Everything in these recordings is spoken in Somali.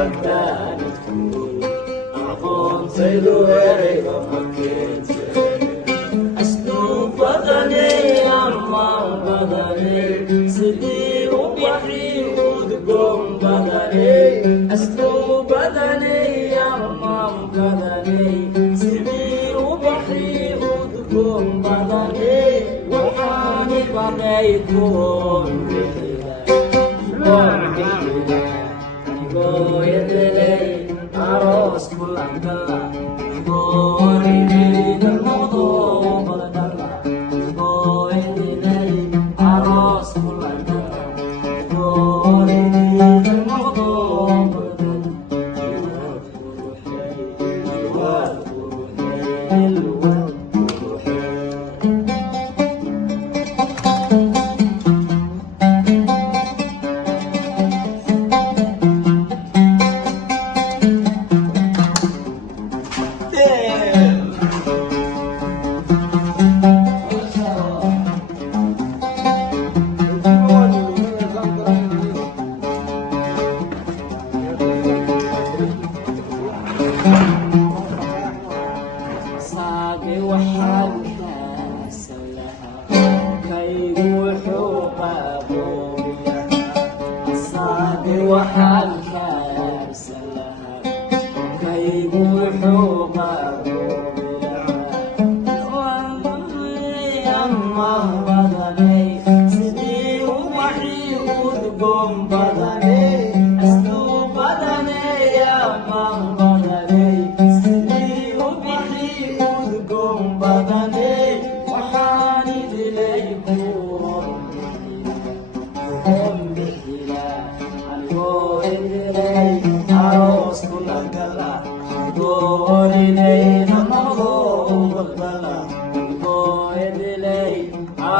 haddaanad kuul aqoontaydu ereyga makeente asluub badanay ammaan badanay sidii ubaxi udgoon badanay asluub badanay ammaan badanay sidii ubaxi udgoon badanay waxaani baday kuun bixida goyadalay aroos kulantala goorida noqdo baladala goyadalay aroos kulantala goorida noqdo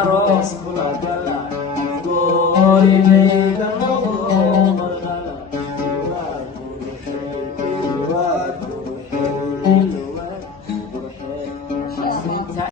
Aros kula gala, go